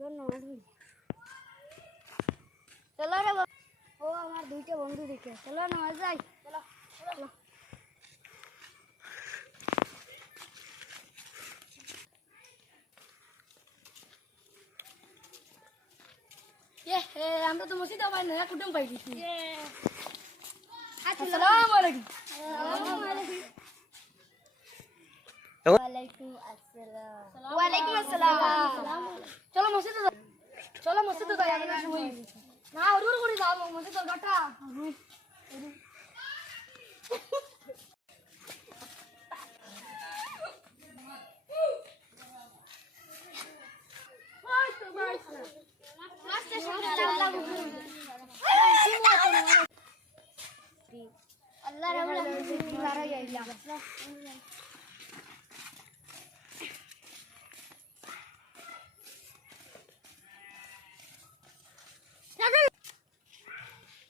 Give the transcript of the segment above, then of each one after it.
চলো রে ও আমার দুইটা বন্ধু দেখে চলো নামাজ যাই চলো চলো আমরা তো মসজিদে ভাই নয়া কুটুম পাই গেছি আসসালামু আলাইকুম ওয়ালাইকুম আসসালাম ওয়ালাইকুম আসসালাম চলো মসজিদে যাই আমরা শুই না হুড় করে যাও মসজিদের গাটা Allah Rabbul Alamin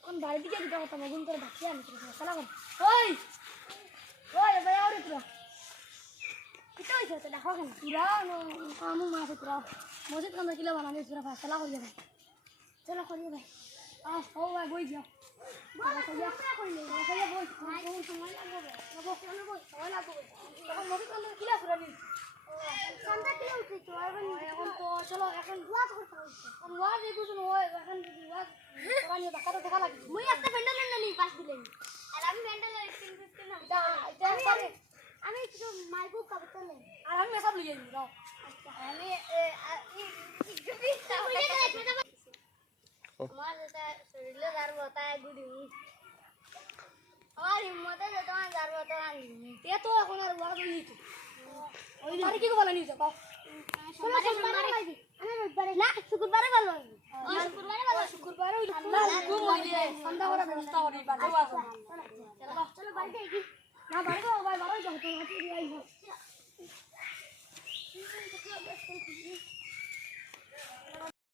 কোন বাড়ি দিকে দিতে কথা মগুন করে বাকি আমি সালাম ওই ওই ভাই আরে তোরা কিটা হইছে তো দেখো কেন পুরা কামু মাসে তোরা মসজিদ কান্দা কিলা বানানি তোরা ফয়সালা করিয়ে ভাই চলো করিয়ে ভাই ও ভাই বই যাও বাবা করিয়া কইলে করিয়া বই সময় লাগবে সময় লাগবে তখন মসজিদ কান্দা কিলা পুরানি কান্দা কিলা উঠছে তো এখন তো চলো এখন ওয়াজ করতে হইছে আমি ওয়াজ এই বুঝুন হয় এখন যদি ওয়াজ করানি টাকা তো দেখা লাগে মই একটা প্যান্ডেল নি পাস দিলেন আর আমি প্যান্ডেল 15 না এটা আমি একটু মাইকো কাবতে নেই আর আমি সব লিয়ে নি দাও আমি আমার এটা শরীরে দার বতায় গুডি আমার হিম্মতে যে তোমার দার বতায় আনি তে তো এখন আর ওয়াজ হই তো ওই আর কি বলা নি যাও শুক্রবারে আমি রবিবারে না শুক্রবারে ভালো শুক্রবারে ওই আল্লাহ খুব হইলে সন্ধ্যা করার ব্যবস্থা করি বাড়ি আসো চলো চলো বাড়ি যাই না বাড়ি যাও ভাই বাড়ি যাও তো হাতি দিয়ে আইবো